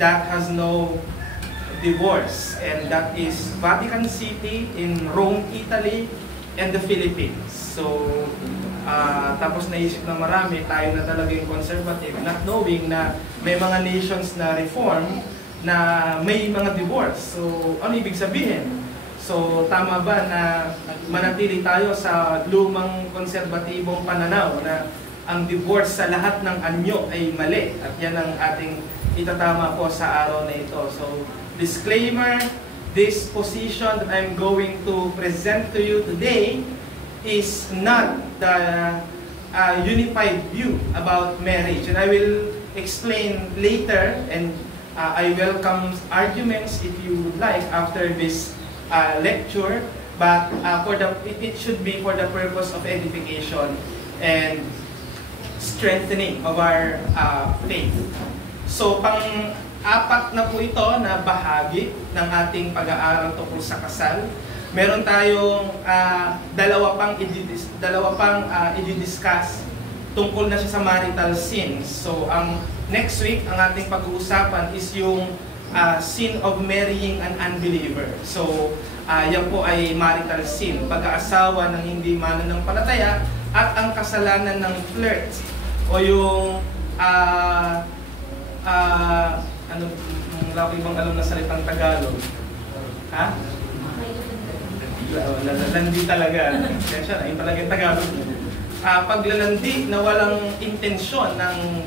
that has no divorce, and that is Vatican City, in Rome, Italy, and the Philippines. So, tapos naisip na marami, tayo na talaga yung conservative, not knowing na may mga nations na reform na may mga divorce. So, ano ibig sabihin? So, tama ba na manatili tayo sa lumang konserbatibong pananaw na ang divorce sa lahat ng anyo ay mali? At yan ang ating itatama po sa araw na ito. So, disclaimer, this position that I'm going to present to you today is not the unified view about marriage. And I will explain later, and I welcome arguments if you would like after this lecture, but it should be for the purpose of edification and strengthening of our faith. So, pang-apat na po ito na bahagi ng ating pag-aaral tungkol sa kasal. Meron tayong dalawa pang i-discuss tungkol na siya sa marital sins. So, next week, ang ating pag-uusapan is yung sin of marrying an unbeliever. So, yan po ay marital sin, pag-aasawa ng hindi mananampalataya, at ang kasalanan ng flirt o yung laki bang alam na salitang Tagalog? Ha? Lalandi talaga. Ayun talaga yung Tagalog. Paglalandi na walang intensyon ng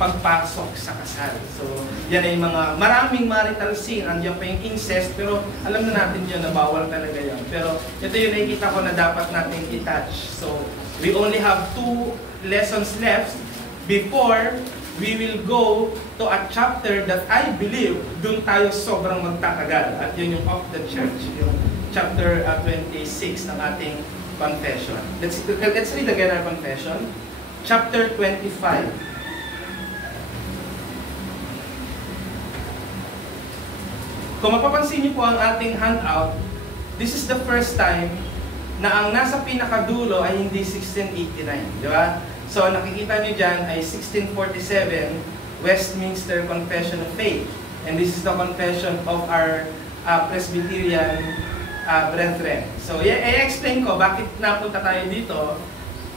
pagpasok sa kasal. So, yan ay maraming marital sin. Andiyan pa yung incest, pero alam na natin yun na bawal talaga yan. Pero ito yung nakikita ko na dapat natin i-touch. So, we only have 2 lessons left before we will go to a chapter that I believe dun tayo sobrang magtatagal. At yun yung of the church, yung chapter 26 ng ating confession. Let's read again our confession. Chapter 25. Kung mapapansin niyo po ang ating handout, this is the first time na ang nasa pinakadulo ay hindi 1689, di ba? So, nakikita niyo dyan ay 1647, Westminster Confession of Faith. And this is the confession of our Presbyterian brethren. So, i-explain ko bakit napunta tayo dito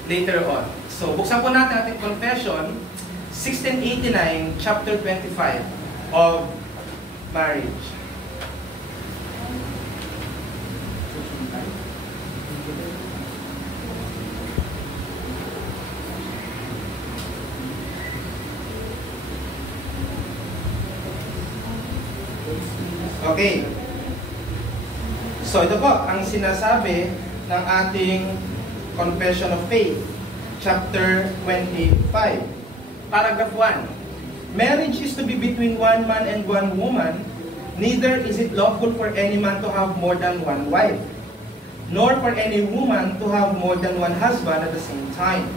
later on. So, buksan po natin ating confession, 1689, chapter 25 of marriage. Okay. So ito po ang sinasabi ng ating Confession of Faith, chapter 25, paragraph 1. Marriage is to be between one man and one woman. Neither is it lawful for any man to have more than one wife, nor for any woman to have more than one husband at the same time.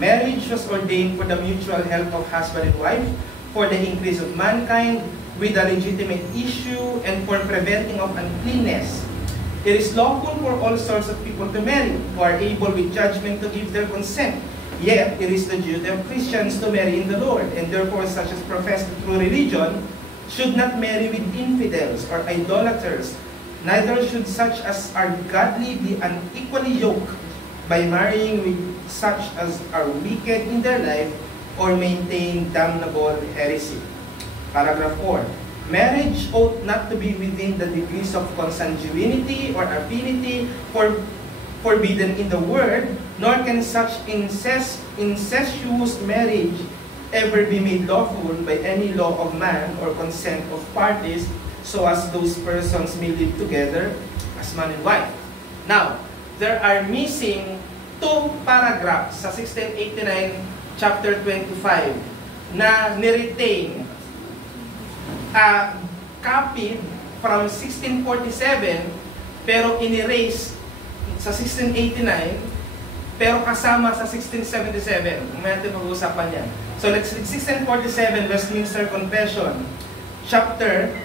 Marriage was ordained for the mutual help of husband and wife, for the increase of mankind, with a legitimate issue, and for preventing of uncleanness. It is lawful for all sorts of people to marry, who are able with judgment to give their consent. Yet, it is the duty of Christians to marry in the Lord, and therefore such as profess the true religion should not marry with infidels or idolaters. Neither should such as are godly be unequally yoked by marrying with such as are wicked in their life or maintain damnable heresy. Paragraph 4. Marriage ought not to be within the degrees of consanguinity or affinity forbidden in the word, nor can such incestuous marriage ever be made lawful by any law of man or consent of parties, so as those persons may live together as man and wife. Now, there are missing 2 paragraphs sa 1689 chapter 25 na niretain, copied from 1647 pero in-erase sa 1689 pero kasama sa 1677. May natin pag-uusapan yan. So let's read 1647 Westminster Confession, chapter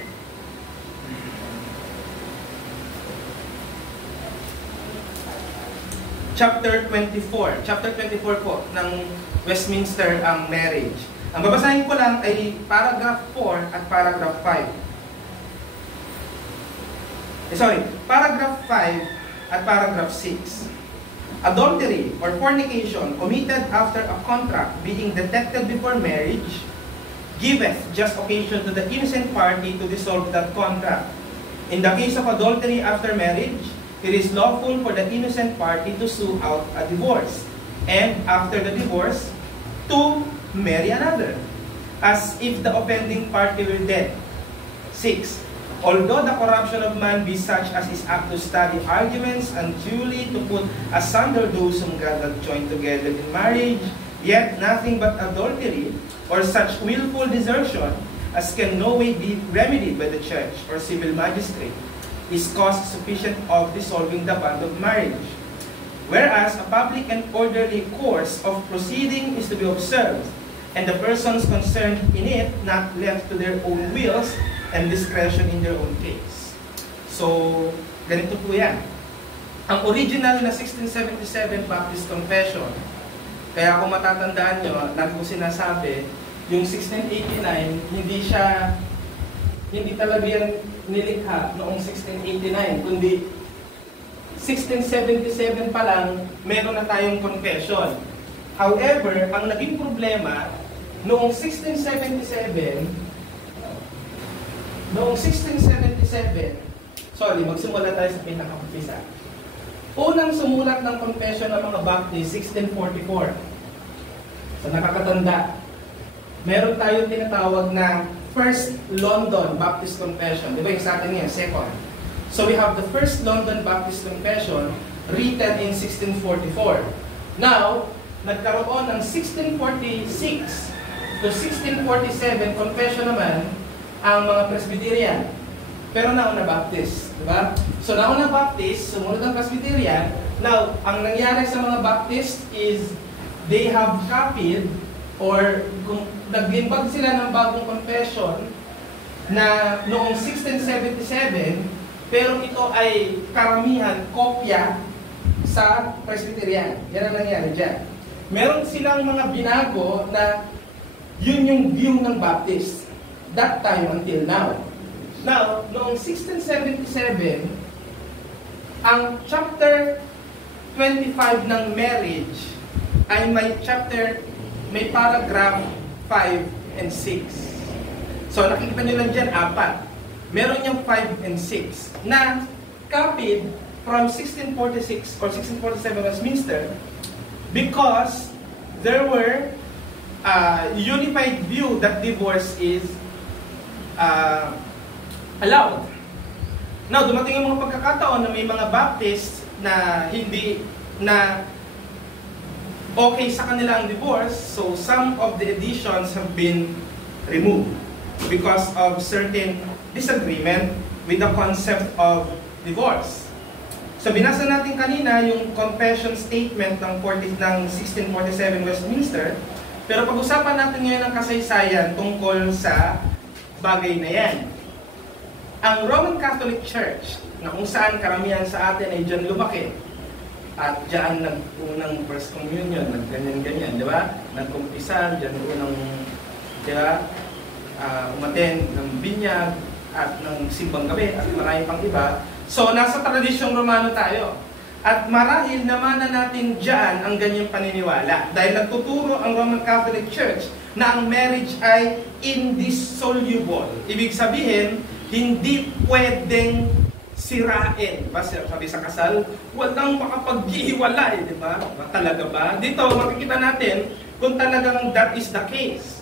24. Chapter 24 po ng Westminster ang marriage. Ang babasahin ko lang ay paragraph 4 at paragraph 5. Paragraph 5 at paragraph 6. Adultery or fornication committed after a contract being detected before marriage giveth just occasion to the innocent party to dissolve that contract. In the case of adultery after marriage, it is lawful for the innocent party to sue out a divorce, and after the divorce, to marry another, as if the offending party were dead. 6. Although the corruption of man be such as is apt to study arguments and duly to put asunder those whom God hath joined together in marriage, yet nothing but adultery, or such willful desertion as can no way be remedied by the church or civil magistrate, is cause sufficient of dissolving the bond of marriage. Whereas a public and orderly course of proceeding is to be observed, and the persons concerned in it not left to their own wills and discretion in their own case. So, ganito po yan. Ang original na 1677 Baptist Confession, kaya kung matatandaan nyo, lagi ko sinasabi, yung 1689, hindi talaga yan nilikha noong 1689, kundi 1677 pa lang, meron na tayong confession. However, ang naging problema, noong 1677, magsimula tayo sa pinaka-umpisa. Unang sumulat ng confession ng mga Baptist, 1644. So nakakatanda. Meron tayong tinatawag na First London Baptist Confession. Di ba yung sa atin yan? Second. So we have the First London Baptist Confession written in 1644. Now, nagkaroon ng 1646 to 1647 confession naman ang mga Presbyterian. Pero nauna Baptist, di ba? So nauna Baptist, sumunod ang Presbyterian. Now, ang nangyari sa mga Baptist is they have copied or kung naglimbag sila ng bagong confession na noong 1677, pero ito ay karamihan, kopya sa Presbyterian. Yan ang nangyari dyan. Meron silang mga binago na yun yung view ng Baptist. That time until now. Now, noong 1677, ang chapter 25 ng marriage ay may paragraph 5 and 6. So, nakikita nyo lang dyan, 4. Meron niyang 5 and 6 na copied from 1646 or 1647 Westminster because there were unified view that divorce is allowed. Now, dumating yung mga pagkakataon na may mga Baptist na hindi na okay sa kanila ang divorce, so some of the editions have been removed because of certain disagreement with the concept of divorce. So binasa natin kanina yung confession statement ng 1647 Westminster, pero pag-usapan natin ngayon ang kasaysayan tungkol sa bagay na yan. Ang Roman Catholic Church, na kung saan karamihan sa atin ay dyan lumaki, at dyan nag-unang First Communion, nag-ganyan-ganyan, di ba? Nag-kumpisan, dyan unang, di ba? Umaten ng binyag, at ng simbang gabi, at marami pang iba. So, nasa tradisyong Romano tayo. At marahil naman na natin dyan ang ganyang paniniwala. Dahil nagtuturo ang Roman Catholic Church na ang marriage ay indissoluble. Ibig sabihin, hindi pwedeng sirain. Sabi sa kasal, walang makapag-ihiwalay, di ba? Talaga ba? Dito, makikita natin kung talagang that is the case.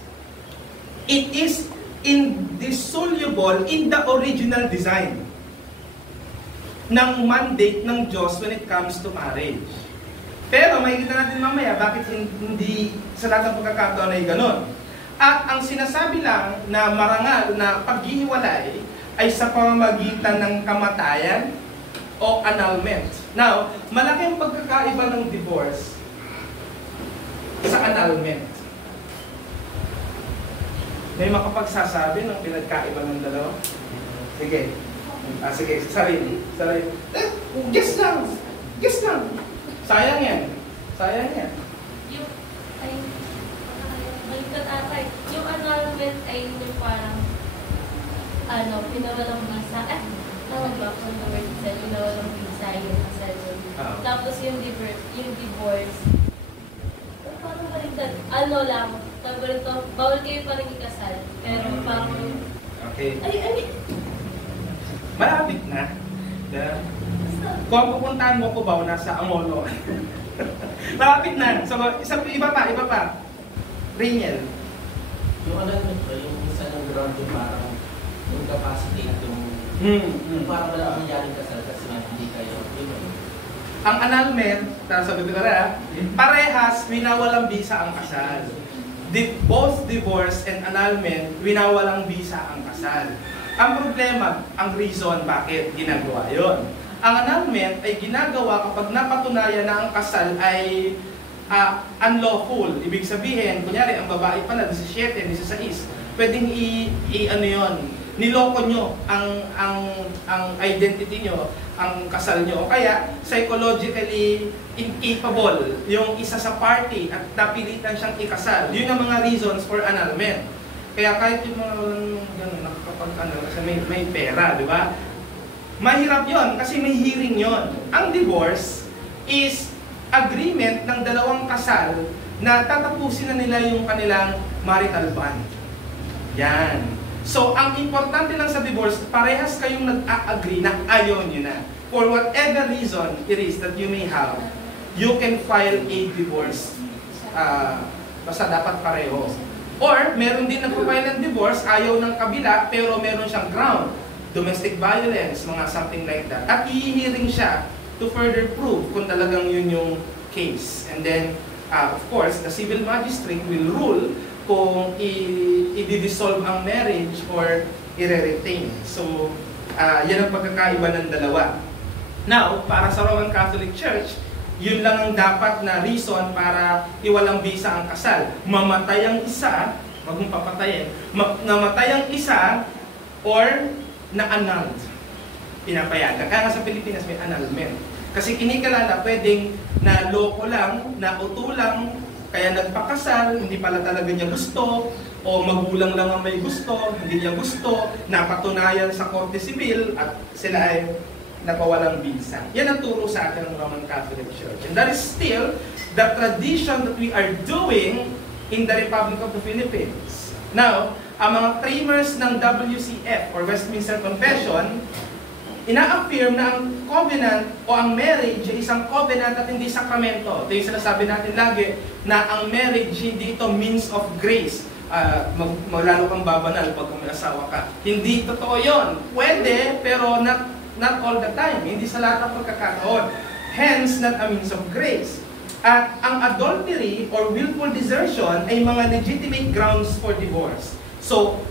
It is indissoluble in the original design ng mandate ng Diyos when it comes to marriage. Pero makikita natin mamaya bakit hindi sa lahat ng pagkakataon ay ganon. At ang sinasabi lang na marangal na paghihiwalay ay sa pamamagitan ng kamatayan o annulment. Now, malaki ang pagkakaiba ng divorce sa annulment. May makapagsasabi ng pinagkaiba ng dalawa? Sige. Sige, sarili. Guess lang. Sayang yan. Yung baliktad ata eh. Yung annulment ay yung parang, pinawalang visa. Tama ba kung the word isa, pinawalang visa yung kasal. Tapos yung divorce, parang baliktad. Lang, tawag ito, bawal kayo parang ikasal. Pero parang, Okay. ay. Malapit na. Kung pupuntahan mo ko ba, nasa Amolo. Malapit na. So, iba pa. Raniel. Yung annulment ba, yung isa ng ground yung parang yung capacity yung parang wala akong mangyaring kasal kasi hindi kayo. Ang annulment, sabi ko na parehas, winawalang bisa ang kasal. Both divorce and annulment, winawalang bisa ang kasal. Ang problema, ang reason bakit ginagawa yon. Ang annulment ay ginagawa kapag napatunayan na ang kasal ay unlawful. Ibig sabihin, kunyari, ang babae pala, 17, 16, pwedeng niloko nyo ang identity nyo, ang kasal nyo. O kaya, psychologically incapable yung isa sa party at napilitan siyang ikasal. Yun ang mga reasons for annulment. Kaya kahit yung mga gano'n, nakakapag-annul kasi may pera, di ba? Mahirap yon kasi may hearing yon. Ang divorce is agreement ng dalawang kasal na tatapusin na nila yung kanilang marital bond. Yan. So, ang importante lang sa divorce, parehas kayong nag-agree na ayaw nyo na. For whatever reason it is that you may have, you can file a divorce. Basta dapat pareho. Or, meron din nagpo-file ng divorce, ayaw ng kabila, pero meron siyang ground. Domestic violence, mga something like that. At i-hearing siya to further prove kung talagang yun yung case. And then, of course, the civil magistrate will rule kung i-dissolve ang marriage or i-retain. So, yan ang pagkakaiba ng dalawa. Now, para sa Roman Catholic Church, yun lang ang dapat na reason para iwalang bisa ang kasal. Mamatay ang isa, wag mong papatayin, namatay ang isa, or na-annulled. Pinapayagan. Kaya nga sa Pilipinas may annulment. Kasi kinikalala, pwedeng na loko lang, na uto lang, kaya nagpakasal, hindi pala talaga niya gusto, o magulang lang ang may gusto, hindi niya gusto, napatunayan sa Korte Sibil, at sila ay napawalang bisa. Yan ang turo sa atin ng Roman Catholic Church. And that is still the tradition that we are doing in the Republic of the Philippines. Now, ang mga framers ng WCF or Westminster Confession, ina-affirm na ang covenant o ang marriage ay isang covenant at hindi sakramento. Ito yung sinasabi natin lagi na ang marriage hindi ito means of grace. Lalo kang babanal pag may asawa ka. Hindi totoo yon. Pwede, pero not all the time. Hindi sa lahat ng pagkakataon. Hence, not a means of grace. At ang adultery or willful desertion ay mga legitimate grounds for divorce. So,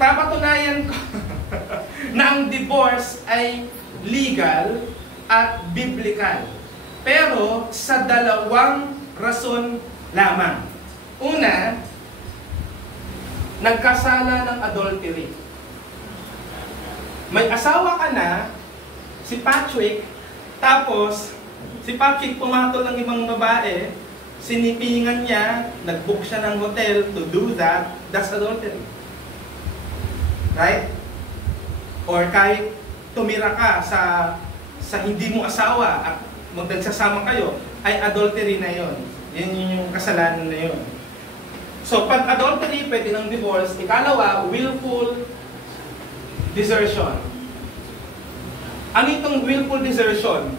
papatunayan ko na ang divorce ay legal at biblical. Pero sa dalawang rason lamang. Una, nagkasala ng adultery. May asawa ka na, si Patrick, tapos si Patrick pumatol ng ibang babae, sinipingan niya, nag-book siya ng hotel to do that, that's adultery. Right? Or kahit tumira ka sa hindi mo asawa at magdagsasama kayo, ay adultery na yon. Yan yung kasalanan na yon. So, pag adultery, pwede ng divorce. Ikalawa, willful desertion. Ano itong willful desertion?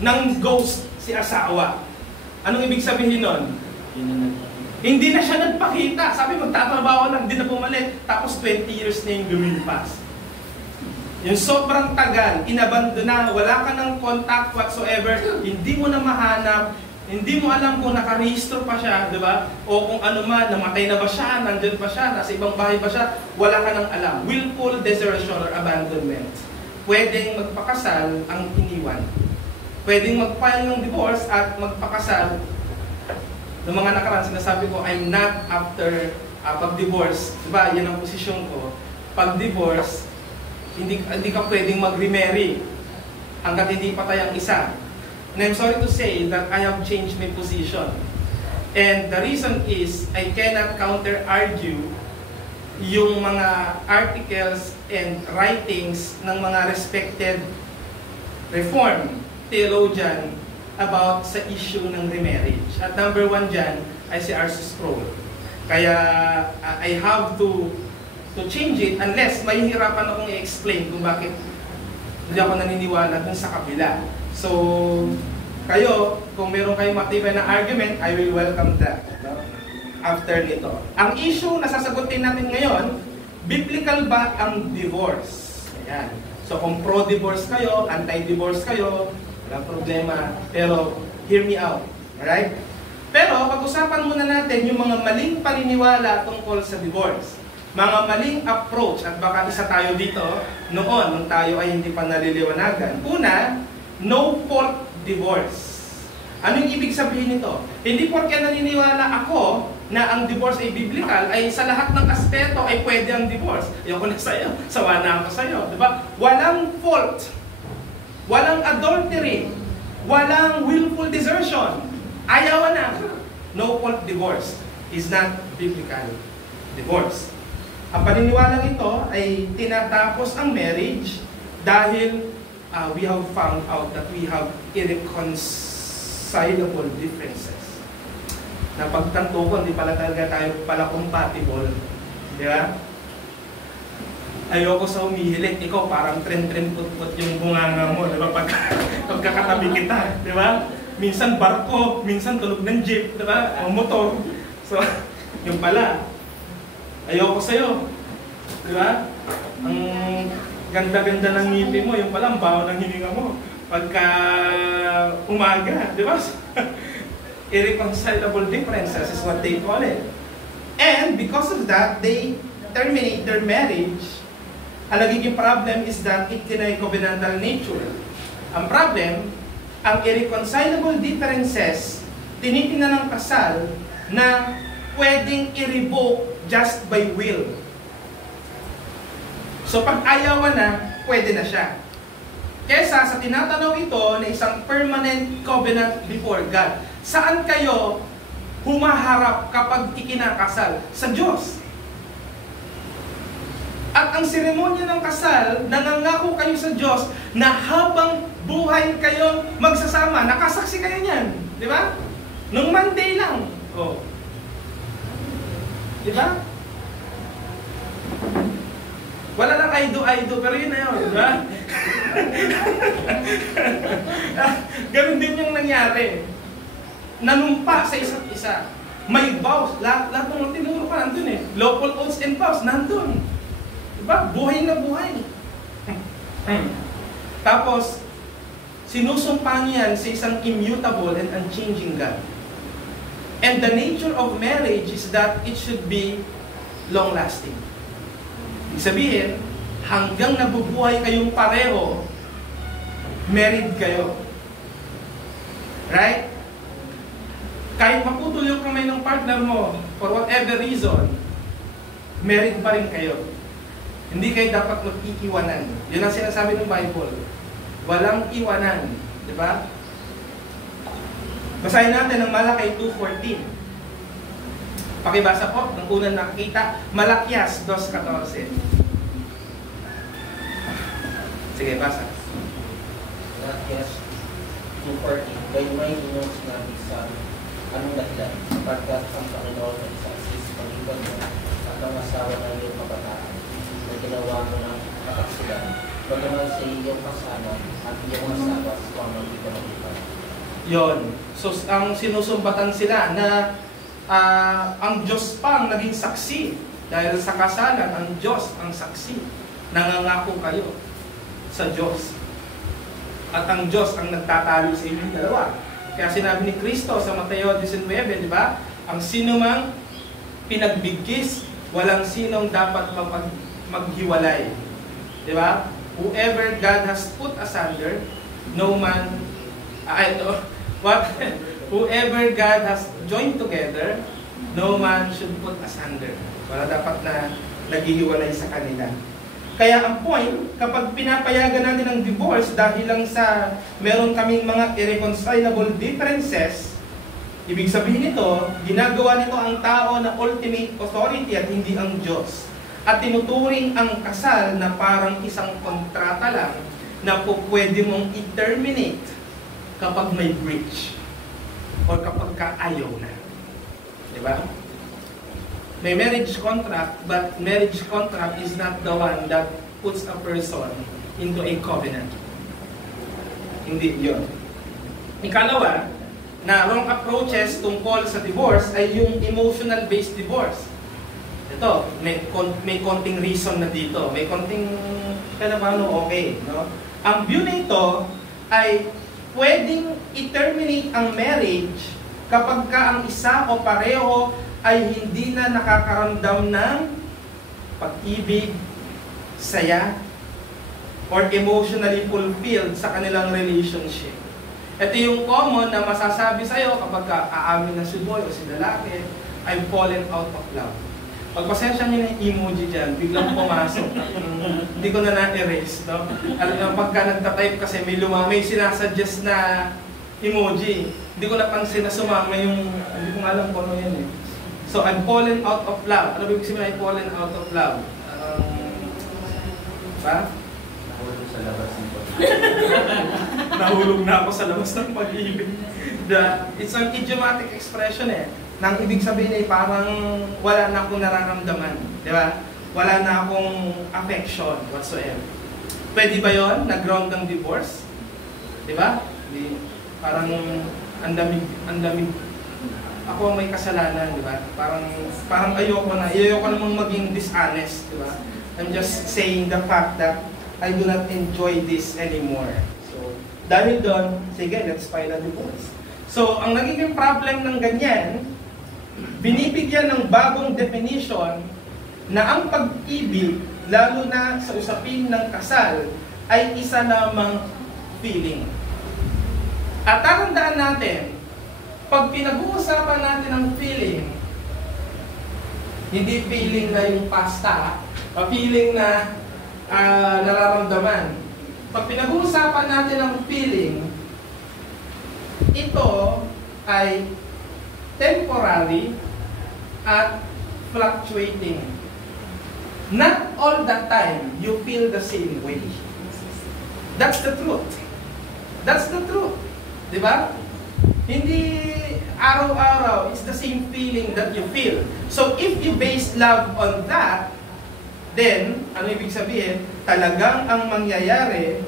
Nang ghost si asawa. Anong ibig sabihin nun? Hindi na siya nagpakita. Sabi, magtatrabaho lang, hindi na bumalik. Tapos 20 years na yung lumilipas. Yung sobrang tagal, inabandona, wala ka ng contact whatsoever, hindi mo na mahanap, hindi mo alam kung nakarehistro pa siya, di ba? O kung ano man, namatay na ba siya, nandun pa siya, nasa ibang bahay pa siya, wala ka nang alam. Willful desertion or abandonment. Pwedeng magpakasal ang iniwan. Pwedeng mag-file ng divorce at magpakasal. Noong mga nakaraan, sinasabi ko, I'm not after pag-divorce. Diba, yan ang posisyon ko. Pag-divorce, hindi ka pwedeng mag-remarry hanggat hindi patay ang isa. And I'm sorry to say that I have changed my position. And the reason is, I cannot counter-argue yung mga articles and writings ng mga respected Reformed theologian about sa issue ng remarriage. At number 1 dyan ay si R.C. Sproul. Kaya I have to change it unless mahihirapan akong i-explain kung bakit hindi ako naniniwala dun sa kabila. So, kayo, kung meron kayong matibay na argument, I will welcome that. No? After nito. Ang issue na sasagutin natin ngayon, biblical ba ang divorce? Ayan. So kung pro-divorce kayo, anti-divorce kayo, walang problema. Pero hear me out. Alright? Pero pag-usapan muna natin yung mga maling paniniwala tungkol sa divorce. Mga maling approach, at baka isa tayo dito noon, nung tayo ay hindi pa naliliwanagan. Una, no-fault divorce. Ano yung ibig sabihin nito? Hindi porke naniniwala ako na ang divorce ay biblical, ay sa lahat ng aspeto ay pwede ang divorce. Ayoko na sa'yo, sawa na ako sa'yo. Diba? Walang fault, walang adultery, walang willful desertion. Ayaw na. No fault divorce is not biblical divorce. Ang paniniwalang ito ay tinatapos ang marriage dahil we have found out that we have irreconcilable differences. Napagtanto ko, hindi pala talaga tayo pala compatible. Di ba? Ayoko sa humihilik. Ikaw parang tren-tren put-put yung bunganga mo. Di ba? Pagkakatabi kita. Di ba? Minsan barko, minsan tunog ng jeep. Di ba? O motor. So, yung pala. Ayoko sa'yo. Di ba? Ang ganda-ganda ng ngipin mo. Yung pala, ang baho ng hininga mo. Pagka umaga. Di ba? Irreconcilable differences is what they call it. And because of that, they terminate their marriage. Ang nagiging problem is that it deny covenantal nature. Ang problem, ang irreconcilable differences, tinitingnan ng kasal na pwedeng i-revoke just by will. So pag ayawan na, pwede na siya. Kesa sa tinatanaw ito na isang permanent covenant before God. Saan kayo humaharap kapag ikinakasal? Sa Diyos. At ang seremonya ng kasal, nangangako kayo sa Diyos na habang buhay kayong magsasama, nakasaksi kayo niyan. Di ba? Nung Monday lang. Oh. Di ba? Wala lang aido-aido, pero yun na yun. Di ba? Ganun din yung nangyari. Nanumpa sa isa't isa. May vows. Lahat ng tinuro ka nandun eh. Lawful oaths and vows, nandun. Diba? Buhay na buhay. Tapos, sinusumpa niyan sa isang immutable and unchanging God. And the nature of marriage is that it should be long-lasting. Ibig sabihin, hanggang nabubuhay kayong pareho, married kayo. Right? Kahit maputol yung kamay ng partner mo, for whatever reason, married pa rin kayo. Hindi kayo dapat mag-iiwanan. Yun ang sinasabi ng Bible. Walang iwanan. Di ba? Basahin natin ang Malakay 2:14. Pakibasa po, ng unang nakikita, Malakias 2:14. Sige, basa. Malakias 2:14. Kaya may inyong sinabi sa anong dahilan, sapagkat ang Panginoon ay isa-sis pag-ibag mo at ang asawa ng iyong kabataan na ginawa mo ng kataksilan, bagaman sa iyong kasama at iyong asawa sa pamang di ka mag-ibag. Yon. So, ang sinusumbatan sila na ang Diyos pa ang naging saksi. Dahil sa kasalan, ang Diyos ang saksi. Nangangako kayo sa Diyos. At ang Diyos ang nagtatalo sa inyong dalawa. Kaya sinabi ni Kristo sa Mateo 19, di ba? Ang sinumang pinagbigkis, walang sinong dapat maghiwalay. Di ba? Whoever God has put asunder, no man, whoever God has joined together, no man should put asunder. Wala dapat na naghihiwalay sa kanila. Kaya ang point, kapag pinapayagan natin ang divorce dahil lang sa meron kaming mga irreconcilable differences, Ibig sabihin nito, ginagawa nito ang tao na ultimate authority at hindi ang Diyos. At tinuturing ang kasal na parang isang kontrata lang na pwede mong i-terminate kapag may breach or kapag ayaw na. Diba? May marriage contract, but marriage contract is not the one that puts a person into a covenant. Hindi yun. Ikalawa, na wrong approaches tungkol sa divorce ay yung emotional-based divorce. Ito, may konting reason na dito. May konting, okay. No? Ang view nito ay pwedeng i-terminate ang marriage kapag ka ang isa o pareho ay hindi na nakakaramdam ng pag-ibig, saya, or emotionally fulfilled sa kanilang relationship. Ito yung common na masasabi sa'yo kapag aamin na si boy o si lalaki, I'm fallen out of love. Pagpasensya nyo na yung emoji dyan, biglang pumasok. Hindi ko na na-erase. No? Pagka nagtatype kasi may sinasuggest na emoji. Hindi ko napansin na sumama yung, hindi ko alam kung ano yan eh. So, I'm fallen out of love. Ano ba yung sabihin I'm fallen out of love? Nahulog sa labas ng Nahulog na ako sa labas ng pag-ibig. It's an idiomatic expression eh. Nang ibig sabihin ay parang wala na akong nararamdaman. Di ba? Wala na akong affection whatsoever. Pwede ba yun? Nag-ground ng divorce? Di ba? Parang ang daming ako ang may kasalanan, di ba? Parang ayoko namang maging dishonest, di ba? I'm just saying the fact that I do not enjoy this anymore. So, dahil doon, sige, let's file a divorce. So, ang nagiging problem ng ganyan, binibigyan ng bagong definition na ang pag-ibig, lalo na sa usapin ng kasal, ay isa lamang feeling. At tatandaan natin, pag pinag-uusapan natin ang feeling, hindi feeling na yung pasta, feeling na nararamdaman. Pag pinag-uusapan natin ang feeling, ito ay temporary at fluctuating. Not all the time you feel the same way. That's the truth. That's the truth. Diba? Hindi araw-araw, it's the same feeling that you feel. So if you base love on that, then, ano ibig sabihin? Talagang ang mangyayari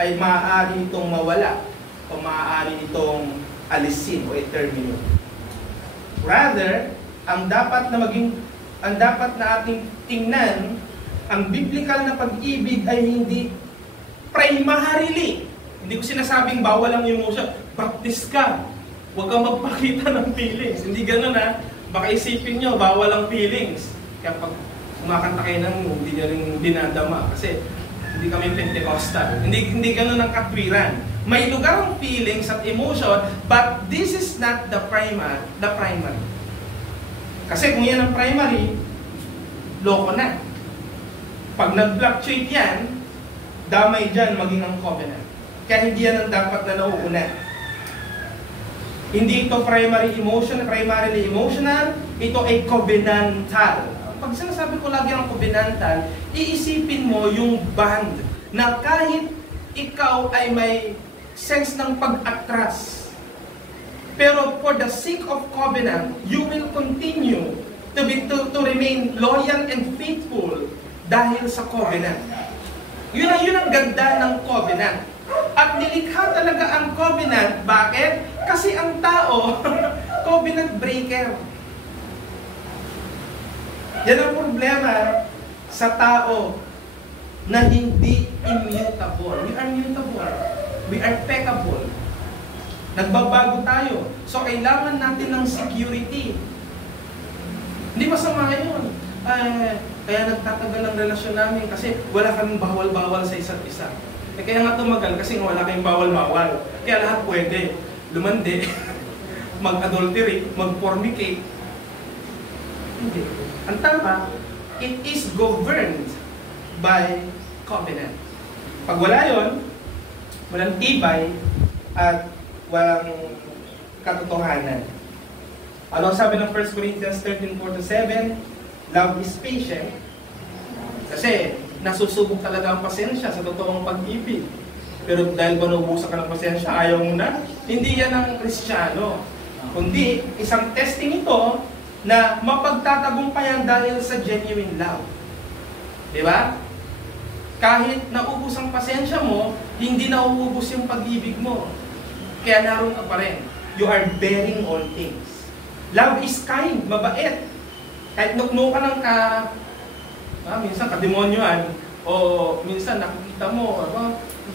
ay maaari itong mawala o maaari itong alisin o i-terminate. Rather, ang dapat na ating tingnan, ang biblical na pag-ibig ay hindi primarily. Hindi ko sinasabing bawal ang emotion. Baptist ka. Huwag kang magpakita ng feelings. Hindi ganun ha. Baka isipin nyo, bawal ang feelings. Kaya pag kumakanta kayo ng hindi nyo rin dinadama. Kasi hindi kami Pentecostal. Hindi ganun ang katwiran. May lugar ang feelings at emotion, but this is not the primary. Kasi kung yan ang primary, loko na. Pag nag-fluctuate yan, damay dyan maging ang covenant. Kaya hindi yan ang dapat na nauuna. Hindi ito primarily emotional, ito ay covenantal. Pag sinasabi ko lagi ang covenantal, iisipin mo yung bond na kahit ikaw ay may sense ng pag-atras. Pero for the sake of covenant, you will continue to remain loyal and faithful dahil sa covenant. Yun ang ganda ng covenant. At nilikha talaga ang covenant. Bakit? Kasi ang tao, covenant breaker. Yan ang problema sa tao na hindi immutable. We are mutable. We are peccable. Nagbabago tayo. So, kailangan natin ng security. Hindi masama yun. Kaya nagtatagal ang relasyon namin kasi wala kaming bawal-bawal sa isa't isa. Kaya nga tumagal kasi wala kayong bawal-bawal. Kaya lahat pwede. Lumandi, mag-adultery, mag-fornicate. Hindi. Ang tama, it is governed by covenant. Pag wala yun, walang tibay at walang katotohanan. Ano sabi ng 1 Corinthians 13:4-7? Love is patient. Kasi nasusubok talaga ang pasensya sa totoong pag-ibig. Pero dahil ba naubusan ka ng pasensya, ayaw mo na? Hindi yan ang Kristiyano. Kundi isang testing ito na mapagtatagumpayan dahil sa genuine love. Di ba? Kahit naubos ang pasensya mo, hindi nauubos yung pag-ibig mo. Kaya naroon ka pa rin. You are bearing all things. Love is kind, mabait. Kahit nuknukan ng minsan kademonyoan, o minsan nakikita mo,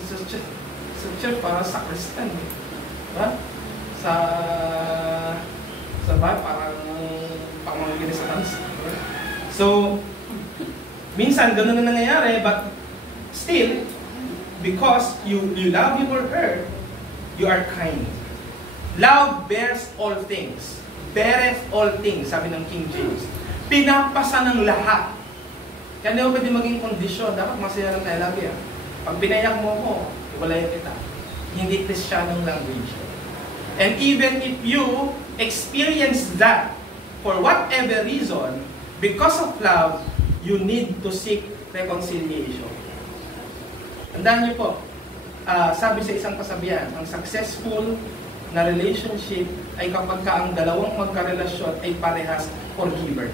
sa church para sa Kristan. Diba? Sa bahay, parang pangmangginis sa tansi. So, minsan ganun na nangyayari, but still, because you love your earth, you are kind. Love bears all things. Beareth all things, sabi ng King James. Pinapasa ng lahat. Kaya hindi mo pwede maging kondisyon. Dapat masaya lang tayo lagi. Pag pinayak mo ko, iwalayan kita. Hindi Kristyanong language. And even if you experience that, for whatever reason, because of love, you need to seek reconciliation. Tandaan niyo po, sabi sa isang kasabihan, ang successful na relationship ay kapag ka ang dalawang magkarelasyon ay parehas forgiver.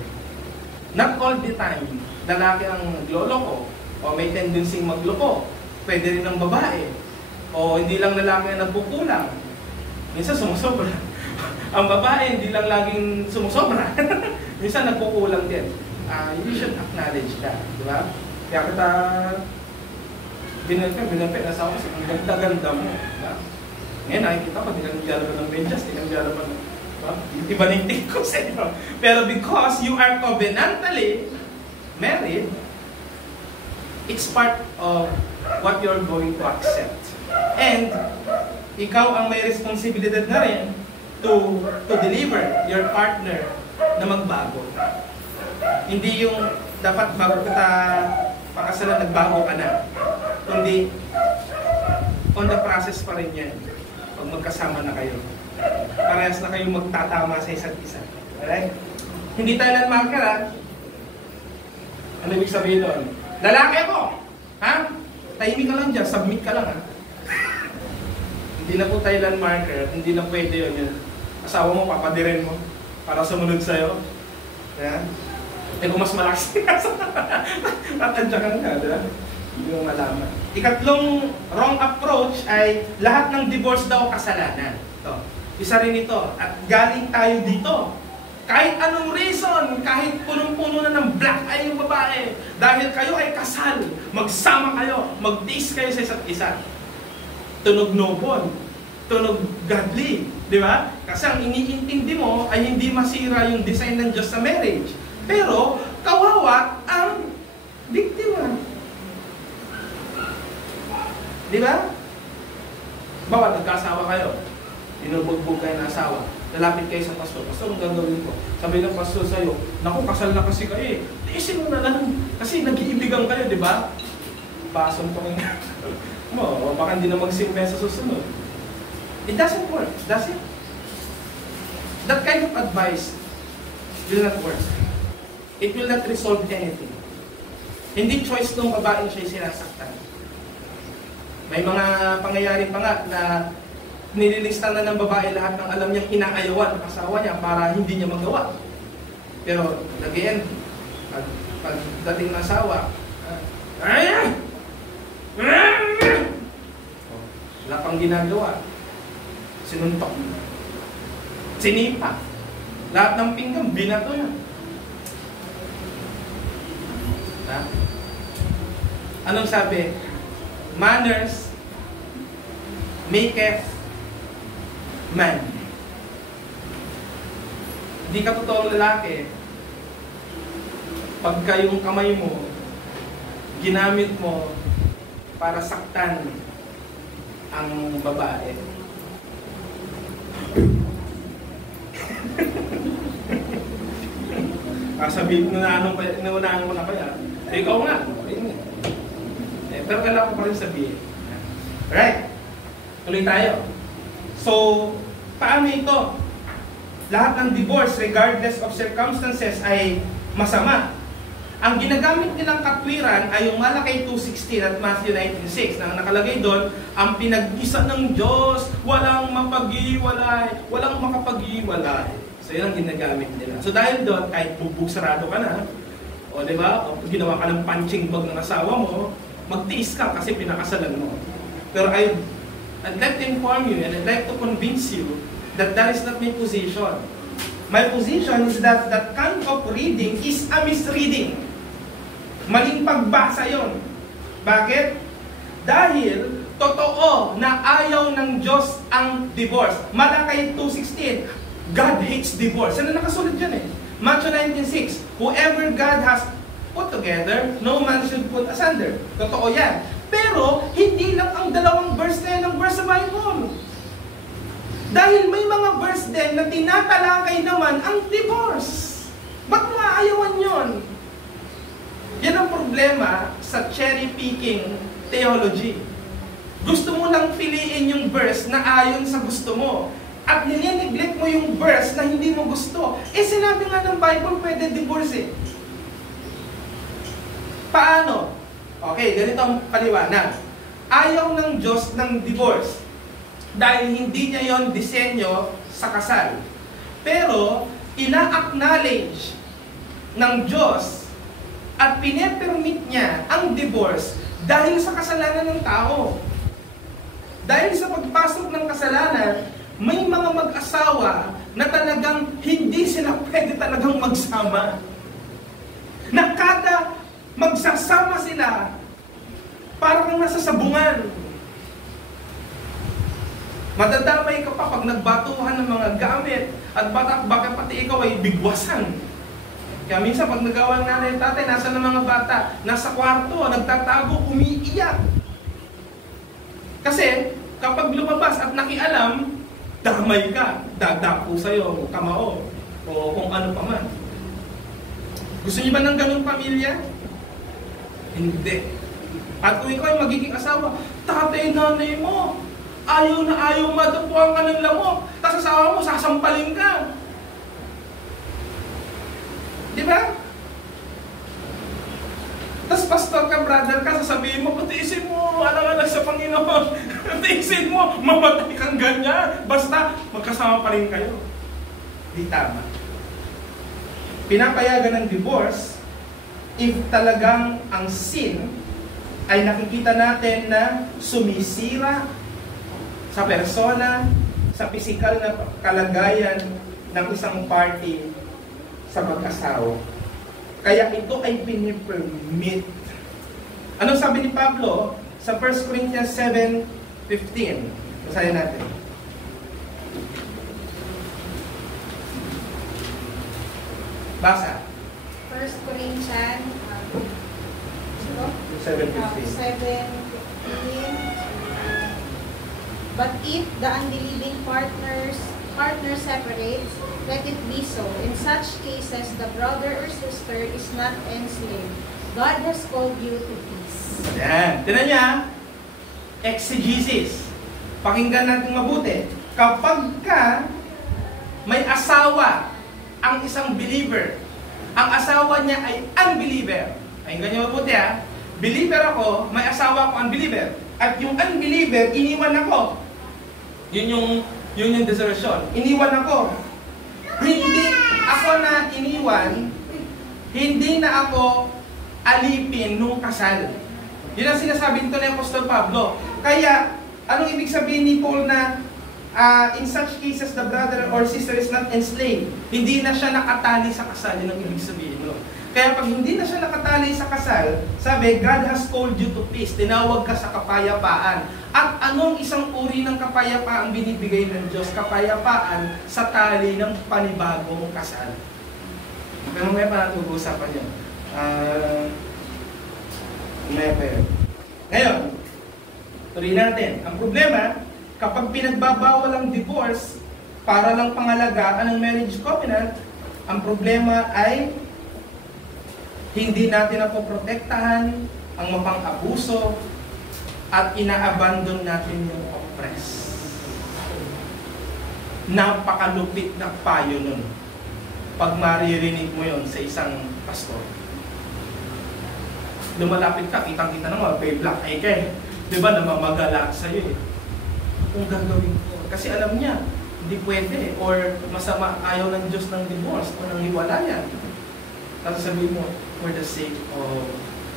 Not all the time, lalaki ang nagloloko o may tendency magloko. Pwede rin ang babae. O hindi lang lalaki ang nagkukulang. Minsan sumusobra. Ang babae hindi lang laging sumusobra. Minsan nagkukulang din. You should acknowledge that. Diba? Kaya kita binalpit na sa ako kasi ang ganda-ganda mo. Diba? Ngayon, nakikita ko, di ka naglalaban ng medyas, di ka naglalaban ng... Iba na yung take ko sa inyo. Pero because you are covenantally married, it's part of what you're going to accept. And, ikaw ang may responsibilidad na rin to deliver your partner na magbago. Hindi yung dapat bago kita pakasalan, nagbago ka na. Kundi, on the process pa rin yan. Pag magkasama na kayo. Parehas na kayong magtatama sa isa't isa. Alright? Hindi tayo landmarker, ha? Ano ibig sabihin doon? Lalaki ako! Ha? Tahimik ka lang dyan, submit ka lang, ha? Hindi na po tayo landmarker, hindi na pwede yun. Asawa mo, papadirin mo para sumunod sa'yo. Ayan? Eh kung mas malakas ka sa tatadyakan ka, diba? Hindi mo malaman. Ikatlong wrong approach ay lahat ng divorce daw kasalanan. Ito. Isa rin ito. At galing tayo dito. Kahit anong reason, kahit punong-puno na ng black eye yung babae, dahil kayo ay kasal, magsama kayo, mag-taste kayo sa isa't isa. Tunog noble, tunog godly, di ba? Kasi ang iniintindi mo ay hindi masira yung design ng Diyos sa marriage. Pero, kawawa ang biktima. Di ba? Bawat nagkasawa kayo, inubugbog kayo na asawa, lalapit kayo sa pastor, pastor, ang gagawin ko? Sabi ng pastor sa'yo, naku, kasal na kasi kayo eh. Tiisin mo na lang, kasi nag-iibigan kayo, di ba? Pason ko ngayon. O baka hindi na magsimpe sa susunod. It doesn't work, does it? That kind of advice will not work. It will not resolve anything. Hindi choice ng babaeng siya'y sinasaktan. May mga pangyayari pa nga na nililista na ng babae lahat ng alam niyang inaayawan ng asawa niya para hindi niya magawa. Pero, again, pagdating ng asawa, wala pang ginagawa. Sinuntok. Sinipa. Lahat ng pinggan, binato na. Ha? Anong sabi? Manners maketh man. Hindi ka totoong lalaki pagka yung kamay mo ginamit mo para saktan ang babae. Sabihin mo na anong inuunahan mo na kaya? Ikaw nga. Pero kailangan ko pa rin sabihin. Alright. Tuloy tayo. So, paano ito? lahat ng divorce, regardless of circumstances, ay masama. Ang ginagamit nilang katwiran ay yung Malakay 2:16 at Matthew 19:6 na nakalagay doon, ang pinag-isa ng Diyos, walang mapag-iwalay, walang makapag-iwalay. So yun ang ginagamit nila. So dahil doon, kahit bubog-sarado ka na, o diba, o ginawa ka ng punching bag ng asawa mo, magtiis ka kasi pinakasalan mo. Pero I'd like to inform you and I'd like to convince you that that is not my position. My position is that that kind of reading is a misreading. Maling pagbasa yon. Bakit? Dahil totoo na ayaw ng Diyos ang divorce. Malakay 2:16, God hates divorce. Ano nakasulat dyan eh? Matthew 19:6, whoever God has put together, no man should put asunder. Totoo yan. Pero, hindi lang ang dalawang verse na yan ang verse sa Bible. Dahil may mga verse din na tinatalakay naman ang divorce. Ba't mo aayawan yun? Yan ang problema sa cherry-picking theology. Gusto mo lang piliin yung verse na ayon sa gusto mo. At nilineglect mo yung verse na hindi mo gusto. Eh sinabi nga ng Bible, pwede divorce eh. Paano? Okay, ganito ang paliwanag. Ayaw ng Diyos ng divorce. Dahil hindi niya yon disenyo sa kasal. Pero, ina-acknowledge ng Diyos at pine-permit niya ang divorce dahil sa kasalanan ng tao. Dahil sa pagpasok ng kasalanan, may mga mag-asawa na talagang hindi sila pwede talagang magsama. Na kada magsasama sila, parang nasa sabungan. Madadamay ka pa pag nagbatuhan ng mga gamit at baka pati ikaw ay bigwasan. Kaya minsan pag nagawa ng nanay at tatay, nasa ng mga bata, nasa kwarto, nagtatago, umiiyak. Kasi kapag lumabas at nakialam, damay ka, dadapo sa'yo, kamao, o kung ano pa man. Gusto niyo ba ng ganung pamilya? Hindi. At kung ikaw ay magiging asawa, tatay, nanay mo, ayaw na ayaw madapuan ka ng lamok, tapos asawa mo, sasampalin ka. Di ba? Tapos pastor ka, brother ka, sasabihin mo, patiisin mo, alang-alang sa Panginoon. Patiisin mo, mamatay kang ganyan. Basta, magkasama pa rin kayo. Di tama. Pinapayagan ng divorce if talagang ang sin ay nakikita natin na sumisira sa persona, sa physical na kalagayan ng isang party sa mag-asawa. Kaya ito ay pinipermit. Anong sabi ni Pablo sa 1 Corinthians 7:15? Basahin natin. Basa. 1 Corinthians 7:15. But if the unbelieving partner separates, let it be so. In such cases, the brother or sister is not enslaved. God has called you to peace. Yan. Tinan niya, exegesis. Pakinggan natin mabuti. Kapag ka may asawa ang isang believer, ang asawa niya ay unbeliever. Pakinggan niyo mabuti ha. Believer ako, may asawa ako unbeliever. At yung unbeliever, iniwan ako. Yun yung desertion. Iniwan ako. Hindi ako na iniwan, hindi na ako alipin nung kasal. Yun ang sinasabi nito ni Apostol Pablo. Kaya, anong ibig sabihin ni Paul na in such cases, the brother or sister is not enslaved? Hindi na siya nakatali sa kasal. Yun ang ibig sabihin. No? Kaya pag hindi na siya nakatali sa kasal, sabi, God has called you to peace. Tinawag ka sa kapayapaan. At anong isang uri ng kapayapaan binibigay ng Diyos? Kapayapaan sa tali ng panibagong kasal. Pero may pa natin usapan yun. Ngayon, tuloy natin. Ang problema, kapag pinagbabawal ang divorce para lang pangalagaan ng marriage covenant, ang problema ay hindi natin napoprotektahan ang mapang-abuso at ina-abandon natin yung oppress. Napakalupit na payo nun. Pag maririnig mo yon sa isang pastor. Lumalapit ka, kitang-kita naman, may black eye ka eh. Diba, namamagala sa'yo eh. Kung gagawin ko. Kasi alam niya, hindi pwede or masama, ayaw ng Diyos ng divorce o ng hiwalayan. Tapos sabihin mo, for the sake of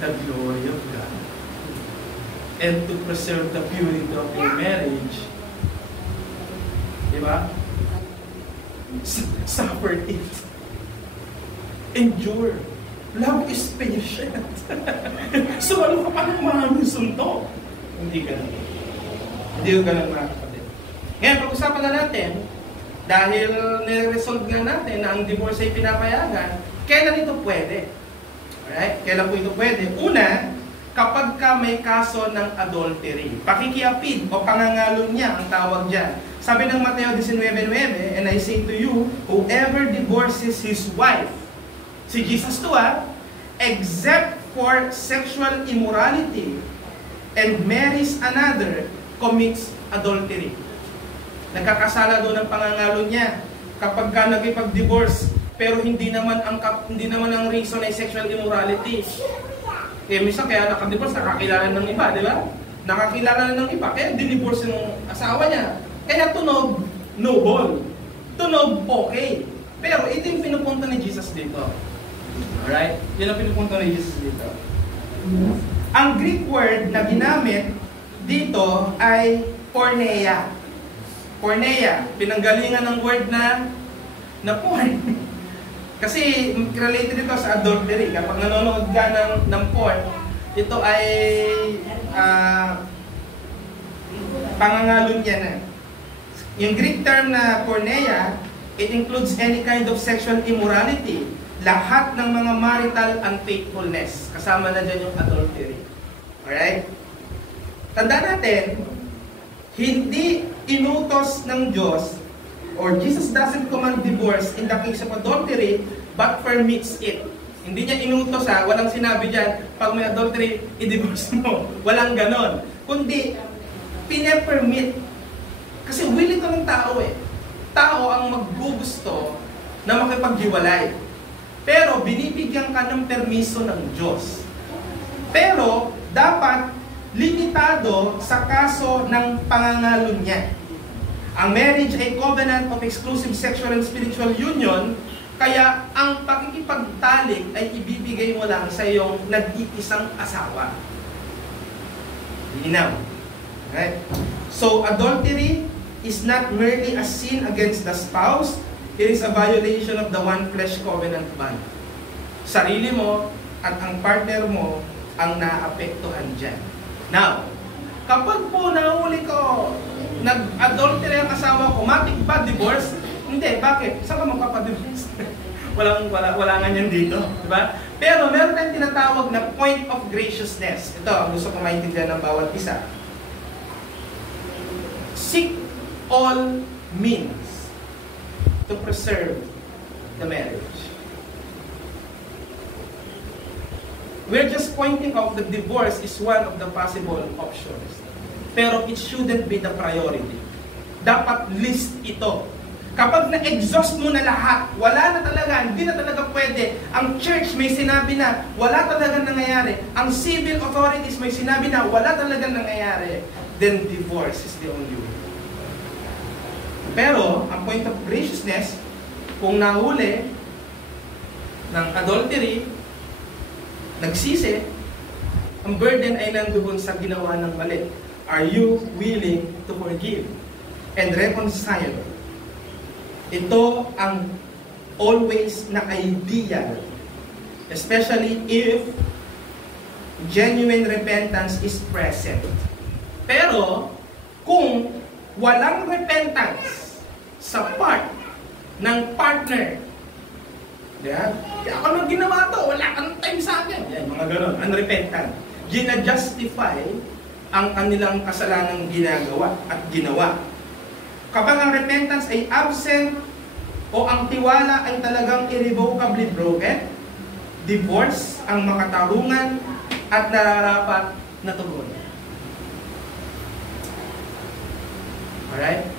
the glory of God and to preserve the purity of your marriage, diba? Suffer it. Endure. Love is patient. So ano ka pa ng maraming suntok? Hindi ka na. Hindi ka na mga kapatid. Ngayon, pag-usapan na natin, dahil nire-resolve nga natin na ang divorce ay pinapayagan, kailan ito pwede? Alright? Kailan po ito pwede? Una, kapag ka may kaso ng adultery. Pakikiapid o pangangalo niya ang tawag dyan. Sabi ng Mateo 19:9, and I say to you, whoever divorces his wife, si Jesus to except for sexual immorality and marries another, commits adultery. Nagkakasala doon ang pangangalo niya kapag ka nagipag-divorce, pero hindi naman ang reason ay sexual immorality. Eh, minsan kaya nakadivorce, nakakilala ng iba, di ba? Nakakilala na ng iba, kaya dinivorce ng asawa niya. Kaya tunog, no ball. Tunog, okay. Pero ito yung pinupunta ni Jesus dito. Alright? Yun ang pinupunta ni Jesus dito. Ang Greek word na ginamit dito ay porneia. Porneia, pinanggalingan ng word na porn. Kasi related ito sa adultery. Kapag nanonood ka ng porn, ito ay pangangalo niya na. Yung Greek term na porneia, it includes any kind of sexual immorality. Lahat ng mga marital unfaithfulness. Kasama na dyan yung adultery. Alright? Tandaan natin, hindi inutos ng Diyos, or Jesus doesn't command divorce in the case of adultery, but permits it. Hindi niya inutos walang sinabi dyan, pag may adultery, i-divorce mo. Walang ganon. Kundi, pine-permit. Kasi will ito ng tao eh. Tao ang maggugusto na makipaghiwalay. Pero binibigyan ka ng permiso ng Diyos. Pero dapat limitado sa kaso ng pangangalo niya. Ang marriage ay covenant of exclusive sexual and spiritual union, kaya ang pakikipagtalik ay ibibigay mo lang sa iyong nag-iisang asawa. Linaw. Right? So adultery is not merely a sin against the spouse, it is a violation of the one flesh covenant bond. Sarili mo at ang partner mo ang naapektuhan dyan. Now, kapag po nahuli ko, nag-adultery ang asawa ko, matik ba divorce? Hindi, bakit? Saan ka magpapadivorce? wala nga yan dito, di ba? Pero meron tayong tinatawag na point of graciousness. Ito, ang gusto ko maintindihan ng bawat isa. Seek all means to preserve the marriage. We're just pointing out that divorce is one of the possible options. Pero it shouldn't be the priority. Dapat list ito. Kapag na-exhaust mo na lahat, wala na talaga, hindi na talaga pwede. Ang church may sinabi na, wala talaga nangyayari. Ang civil authorities may sinabi na, wala talaga nangyayari. Then divorce is the only way. Pero, ang point of graciousness, kung nahuli ng adultery, nagsisi, ang burden ay nandoon sa ginawa ng mali. Are you willing to forgive and reconcile? Ito ang always na ideal, especially if genuine repentance is present. Pero, kung walang repentance sa part ng partner, yeah, ako nang ginawa to, wala kang time sa akin. Yan, mga ganon, unrepentant. Gina-justify ang kanilang kasalanang ginagawa at ginawa. Kapag ang repentance ay absent o ang tiwala ay talagang irrevocably broken, divorce ang makatarungan at nararapat na tugon. Alright?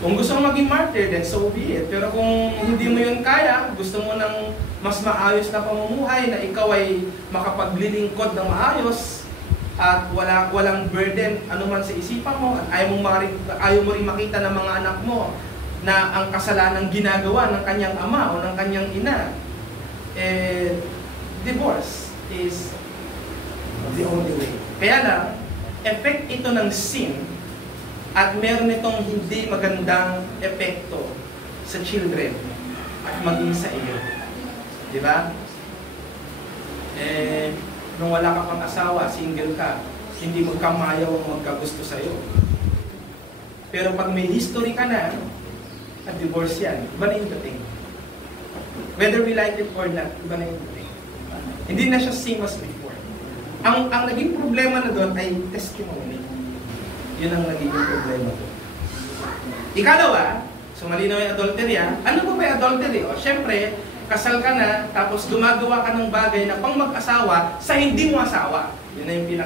Kung gusto mo maging martyr, then so be it. Pero kung hindi mo yun kaya, gusto mo ng mas maayos na pamumuhay, na ikaw ay makapaglilingkod ng maayos, at walang burden anuman sa isipan mo, at ayaw mo rin makita ng mga anak mo na ang kasalanan ginagawa ng kanyang ama o ng kanyang ina, divorce is the only way. Kaya lang, effect ito ng sin, at meron itong hindi magandang epekto sa children at maging sa iyo. Di ba? Nung wala ka pang asawa, single ka, hindi magkamayaw ang magkagusto sa'yo. Pero pag may history ka na, at divorce yan, iba na yung dating. Whether we like it or not, iba na yung dating. Hindi na siya same as before. Ang naging problema na doon ay testimony. Yun ang naging problema doon. Ikalawa, so malinaw yung adultery. Ano ba yung adultery? O, syempre, kasal ka na, tapos gumagawa ka ng bagay na pang mag-asawa sa hindi mo asawa. Yun na yung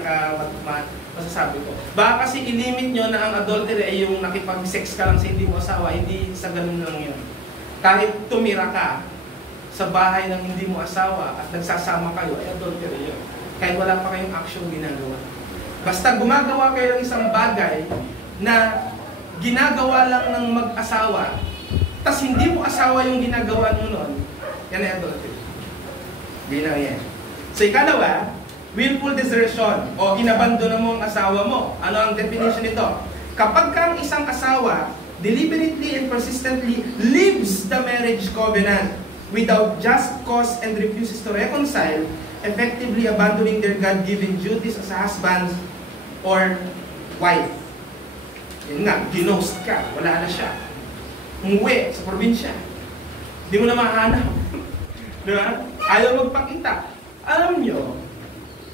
masasabi ko. Baka kasi ilimit nyo na ang adultery ay yung nakipag-sex ka lang sa hindi mo asawa, hindi sa ganun lang yun. Kahit tumira ka sa bahay ng hindi mo asawa at nagsasama kayo, ay adultery yun. Kahit wala pa kayong action ginagawa. Basta gumagawa kayo ng isang bagay na ginagawa lang ng mag-asawa, tas hindi mo asawa yung ginagawa mo nun, yan ay adultery. Hindi na yan. So ikalawa, willful desertion o inabandono mo ang asawa mo. Ano ang definition nito? Kapag ka ang isang asawa deliberately and persistently leaves the marriage covenant without just cause and refuses to reconcile, effectively abandoning their God-given duties as a husband or wife. Yun nga, ginost ka, wala na siya. Umuwi sa probinsya. Hindi mo na mahanap. Diba? Ayaw magpakita. Alam nyo,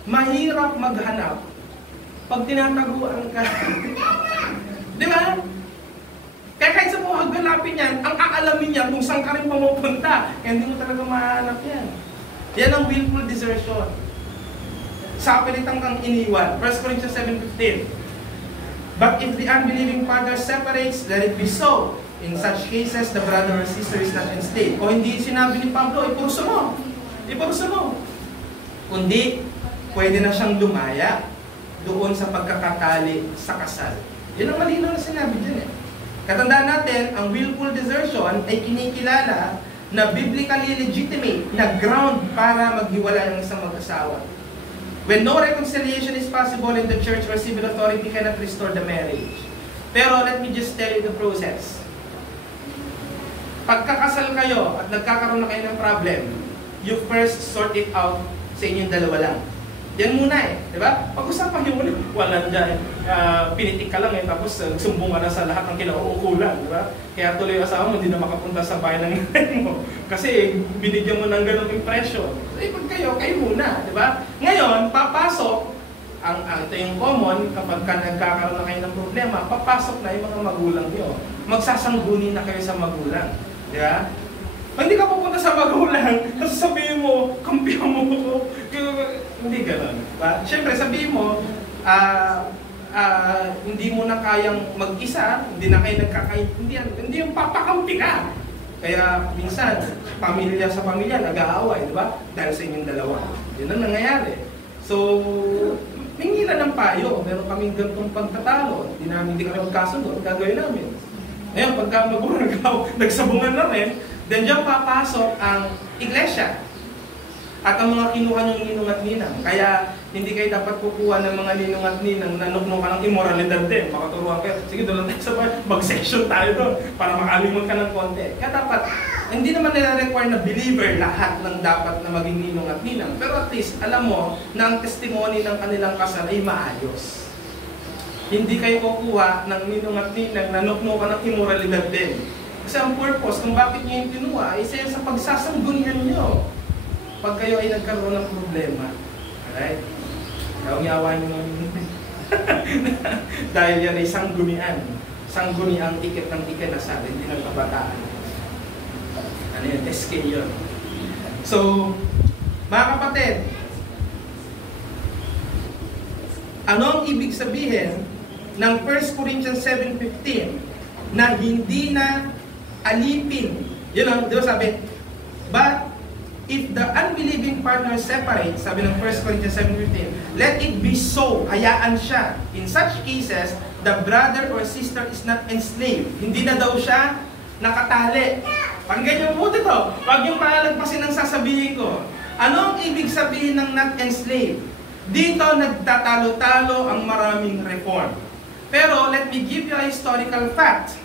mahirap maghanap pag tinataguan ka. Diba? Kaya kahit sa mga hanapin yan, ang aalamin niya kung saan ka rin pumupunta. Kaya hindi mo talaga mahanap yan. Yan ang willful desertion. Sa kapilitan kang iniwan. 1 Corinthians 7:15. But if the unbelieving father separates, let it be so. In such cases, the brother or sister is not enslaved. O hindi sinabi ni Pablo, ipurso mo. Ipurso mo. Kundi, pwede na siyang lumaya doon sa pagkakatali sa kasal. Yan ang malinaw na sinabi dyan eh. Katandaan natin, ang willful desertion ay kinikilala na biblically legitimate na ground para maghiwalay ng isang mag-asawa. When no reconciliation is possible in the church or civil authority cannot restore the marriage. Pero let me just tell you the process. Pagkakasal kayo at nagkakaroon na kayo ng problem, you first sort it out sa inyong dalawa lang. Yan muna eh, di ba? Pag-usapan nyo muna, wala dyan, pinitik ka lang eh, tapos sumbong ka na sa lahat ng kinauukulan, di ba? Kaya tuloy yung asawa mo, hindi na makapunta sa bahay ng nanay mo. Kasi binigyan mo ng ganong impression. So, pag kayo muna, di ba? Ngayon, papasok, ito yung common, kapag nagkakaroon na kayo ng problema, papasok na yung mga magulang nyo. Magsasangguni na kayo sa magulang, di ba? Hindi ka pupunta sa magulang, tapos sabihin mo, kampiyan mo ko. Hindi gano'n. Diba? Siyempre, sabihin mo, hindi mo na kayang mag-isa, hindi na kayo nagkakaintindihan, hindi yung papakampi ka. Kaya minsan, pamilya sa pamilya, nag-aaway, di ba? Dahil sa inyong dalawa. Yun ang nangyayari. So, hingilan ng payo, meron kaming ganitong pagtatalo, hindi kami magkasundo, gagawin namin. Ngayon, pagka nagsabungan na rin, then dyan papasok ang iglesia at ang mga kinuha ng ninong at ninang. Kaya hindi kayo dapat kukuha ng mga ninong at ninang na nuknong ka ng immoralidad din. Makaturuan kayo, sige doon tayo sa bahay, mag-section tayo doon para makalimot ka ng konti. Kaya dapat, hindi naman nila-require na believer lahat ng dapat na maging ninong at ninang. Pero at least, alam mo na ang testimony ng kanilang kasal ay maayos. Hindi kayo kukuha ng ninong at ninang na nuknong ka ng immoralidad din. Kasi ang purpose kung bakit nyo yung kinuha, isa yan sa pagsasanggunian nyo. Pag kayo ay nagkaroon ng problema. Alright? Kaya yawain nyo namin. Dahil yan ay sanggunian. Sangguniang ikit ng ikinasal, hindi ng kabataan. Ano yun? SK yun. So, mga kapatid, ano ang ibig sabihin ng 1 Corinthians 7:15 na hindi na alipin. Yun ang, di ba sabi, but if the unbelieving partner separates, sabi ng 1 Corinthians 7:15, let it be so, hayaan siya. In such cases, the brother or sister is not enslaved. Hindi na daw siya nakatali. Pakinggan niyo po ito. Huwag yung palagpasin ng sasabihin ko. Ano ang ibig sabihin ng not enslaved? Dito nagtatalo-talo ang maraming reform. Pero let me give you a historical fact.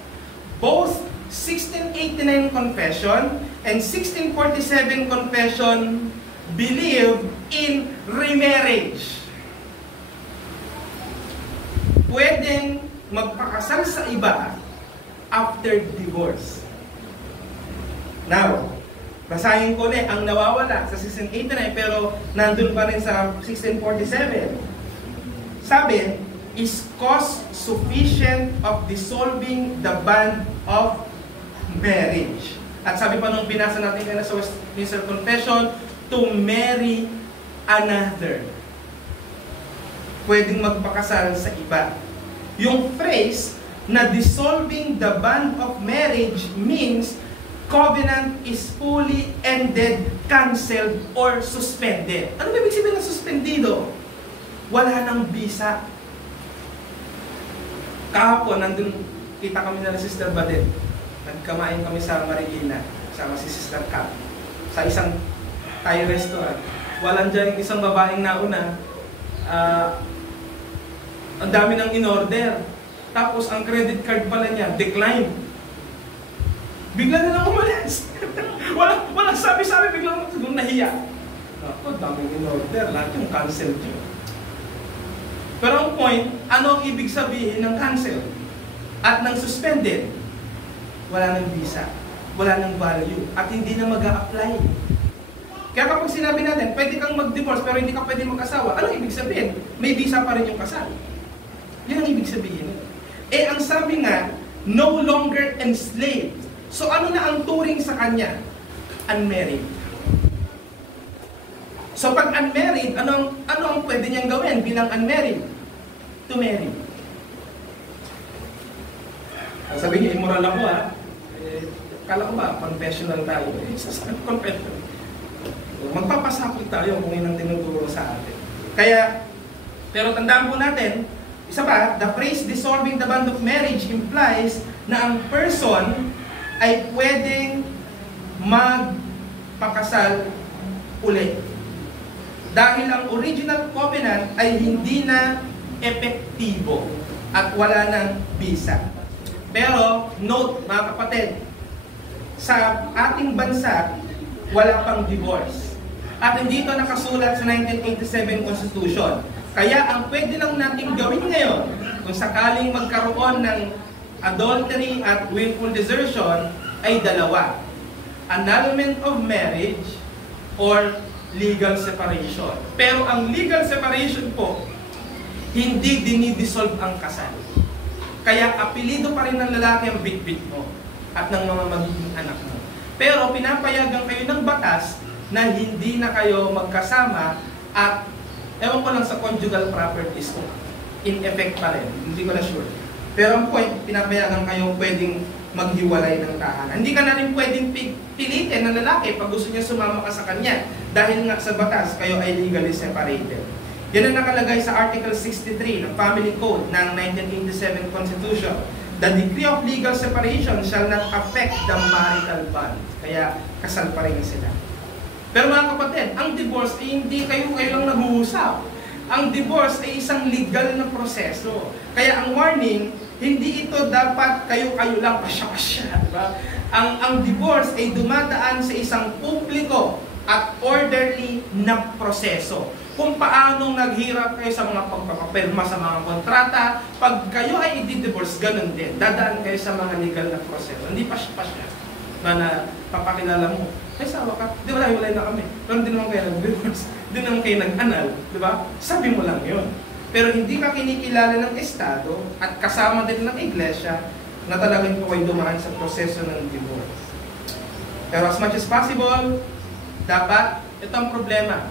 Both 1689 Confession and 1647 Confession believe in remarriage. Pwedeng magpakasal sa iba after divorce. Now, basahin ko ulit ang nawawala sa 1689 pero nandun pa rin sa 1647. Sabi, is cause sufficient of dissolving the bond of marriage. At sabi pa nung binasa natin kanina sa Westminster Confession, to marry another. Pwedeng magpakasal sa iba. Yung phrase na dissolving the bond of marriage means covenant is fully ended, canceled, or suspended. Ano ba ibig sabihin ng suspendido? Wala nang bisa. Kahapon, nandun, kita kami na Sister Badet. Nagkamain kami sa Marikina, sama si Sister Cap, sa isang Thai restaurant. Walang dyan isang babaeng nauna, ang dami nang in-order. Tapos ang credit card pala niya, decline. Bigla na lang umalis. walang sabi-sabi, bigla na siguro nahiya. Ako, daming in-order, lahat yung cancel dyan. Pero ang point, ano ang ibig sabihin ng cancel? At ng suspended? Wala nang visa, wala nang value, at hindi na mag-a-apply. Kaya kapag sinabi natin, pwede kang mag-divorce pero hindi ka pwede mag-asawa, ano ibig sabihin? May visa pa rin yung kasal. Yan ang ibig sabihin. Eh, ang sabi nga, no longer enslaved. So ano na ang turing sa kanya? Unmarried. So pag unmarried, ano ang pwede niyang gawin bilang unmarried? To marry. Sabi niyo, immoral ako kala ko ba, confessional tayo. Confession. Magpapasakit tayo kung yun ang tinuturo sa atin. Kaya, pero tandaan po natin, isa pa, the phrase dissolving the bond of marriage implies na ang person ay pwedeng magpakasal ulit. Dahil ang original covenant ay hindi na epektibo at wala ng visa. Pero, note mga kapatid, sa ating bansa, wala pang divorce. At hindi ito nakasulat sa 1987 Constitution. Kaya ang pwede lang natin gawin ngayon, kung sakaling magkaroon ng adultery at willful desertion, ay dalawa. Annulment of marriage or legal separation. Pero ang legal separation po, hindi dinidissolve ang kasal. Kaya apelido pa rin ng lalaki ang bit-bit mo at ng mga magiging anak mo. Pero pinapayagan kayo ng batas na hindi na kayo magkasama at ewan ko lang sa conjugal properties ko, in effect pa rin. Hindi ko na sure. Pero ang point, pinapayagan kayo pwedeng maghiwalay ng tahanan. Hindi ka na rin pwedeng pilitin ng lalaki pag gusto niya sumama ka sa kanya. Dahil nga sa batas, kayo ay legally separated. Yan ang nakalagay sa Article 63 ng Family Code ng 1987 Constitution. The degree of legal separation shall not affect the marital bond. Kaya kasal pa rin sila. Pero mga kapatid, ang divorce ay hindi kayo lang nag-uusap. Ang divorce ay isang legal na proseso. Kaya ang warning, hindi ito dapat kayo lang pasya-pasya. Diba? Ang divorce ay dumadaan sa isang publiko at orderly na proseso. Kung paanong naghirap kayo sa mga pagpapapirma sa mga kontrata, pag kayo ay i-divorce, ganun din. Dadaan kayo sa mga legal na proseso. Hindi pasya-pasya na papakilala mo. Ay, sawa ka. Di ba, hiwalay na kami. Pero hindi naman kayo nag-divorce. Hindi naman kayo nag-anal. Di ba? Sabi mo lang yun. Pero hindi ka kinikilala ng Estado at kasama din ng Iglesia na talagang po kayo dumaan sa proseso ng divorce. Pero as much as possible, dapat, ito ang problema.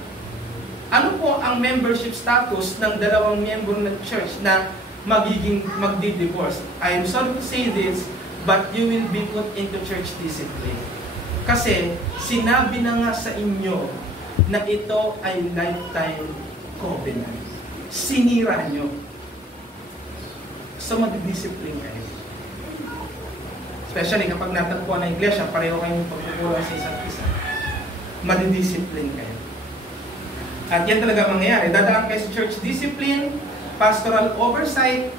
Ano po ang membership status ng dalawang miyembro ng church na magdi-divorce? I'm sorry to say this, but you will be put into church discipline. Kasi sinabi na nga sa inyo na ito ay lifetime covenant. Sinira nyo. So mag-discipline kayo. Especially kapag natagpuan ng iglesia, pareho kayong pagkukulang sa isa't isa. Madidiscipline kayo. At yan talaga mangyayari. Dadaan kayo sa church discipline, pastoral oversight,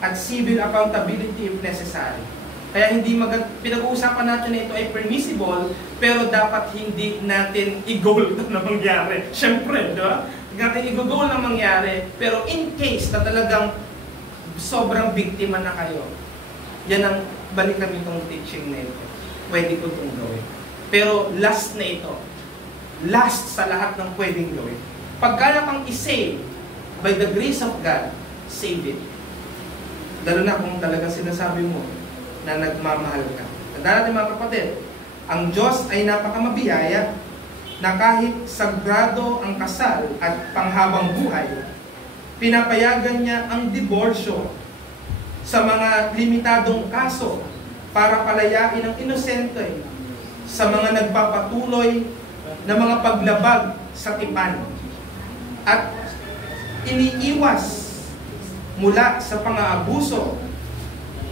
at civil accountability if necessary. Kaya hindi pinag-uusapan natin na ito ay permissible, pero dapat hindi natin i-goal ito na mangyari. Siyempre, di ba? Natin i-goal na mangyari, pero in case na talagang sobrang biktima na kayo, yan ang balikan itong teaching na ito. Pwede ko itong gawin. Pero last na ito. Last sa lahat ng pwedeng gawin. Pag kaya kang i-save, by the grace of God, save it. Lalo na kung talagang sinasabi mo na nagmamahal ka. Tandaan natin mga kapatid, ang Diyos ay napakamabiyaya na kahit sagrado ang kasal at panghabang buhay, pinapayagan niya ang diborsyo sa mga limitadong kaso para palayain ang inosente sa mga nagpapatuloy na mga paglabag sa tipan at iniiwas mula sa pang-aabuso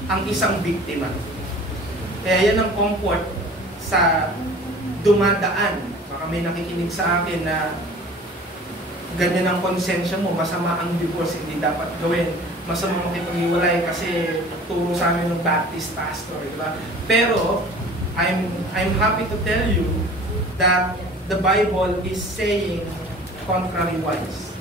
ang isang biktima. Kaya yan ang comfort sa dumadaan. Baka may nakikinig sa akin na ganyan ang konsensya mo, masama ang divorce, hindi dapat gawin. Masama makipag-iwalay kasi turo sa amin ng Baptist pastor, di ba? Pero I'm happy to tell you that the Bible is saying contrary-wise.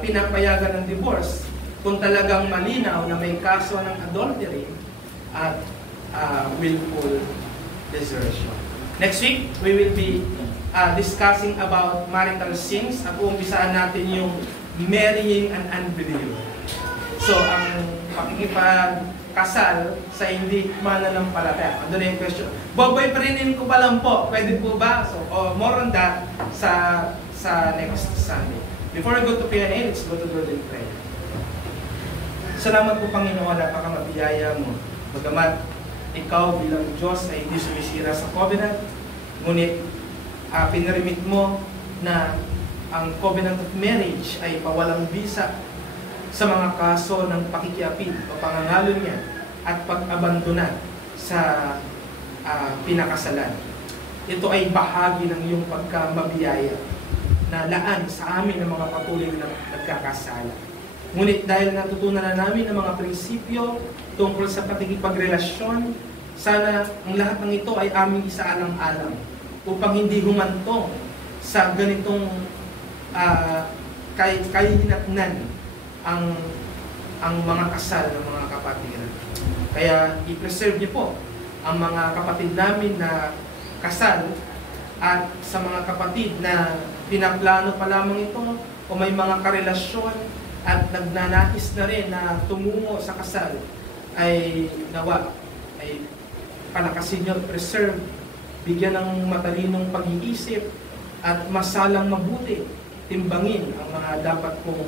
Pinapayagan ng divorce kung talagang malinaw na may kaso ng adultery at willful desertion. Next week, we will be discussing about marital sins at uumpisahan natin yung marrying an unbeliever. So, ang pakikipagkasal sa hindi mananampalataya. Ano na yung question? Boboy, parinin ko pa lang po. Pwede po ba? So, more on that sa next Sunday. Before we go to P&A, let's go to Lord in prayer. Salamat po, Panginoon, napakamabiyaya mo. Bagamat ikaw bilang Diyos ay hindi sumisira sa covenant, ngunit pinarimit mo na ang covenant of marriage ay pawalang bisa sa mga kaso ng pakikiapid o pangangalo niya at pag-abandona sa pinakasalan. Ito ay bahagi ng iyong pagkamabiyaya na laan sa amin ng mga patuloy na nagkakasala. Ngunit dahil natutunan na namin ang mga prinsipyo tungkol sa pakikipagrelasyon, sana ang lahat ng ito ay aming isaalang-alang upang hindi humantong sa ganitong kahihinatnan ang mga kasal ng mga kapatiran. Kaya i-preserve niyo po ang mga kapatid namin na kasal at sa mga kapatid na pinaplano pa lamang ito o may mga karelasyon at nagnanais na rin na tumungo sa kasal ay nawa, ay palakasin niyo, preserve, bigyan ng matalinong pag-iisip at masalang mabuti, timbangin ang mga dapat kong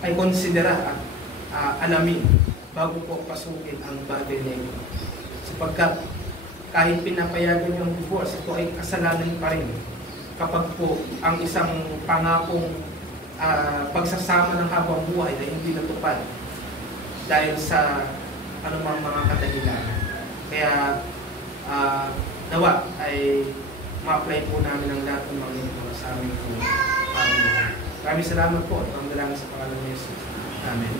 ay konsidera at alamin bago po pasukin ang bagay na ito. Sapagkat kahit pinapayagan yung divorce, ito ay kasalanan pa rin kapag po ang isang pangakong pagsasama ng habang buhay ay hindi natupad dahil sa anumang mga kadahilanan. Kaya nawa ay ma-apply po namin ang lahat ng mga ito sa aming pamilya. Maraming salamat po at ang dalangin sa pangalan ni Jesus. Amen.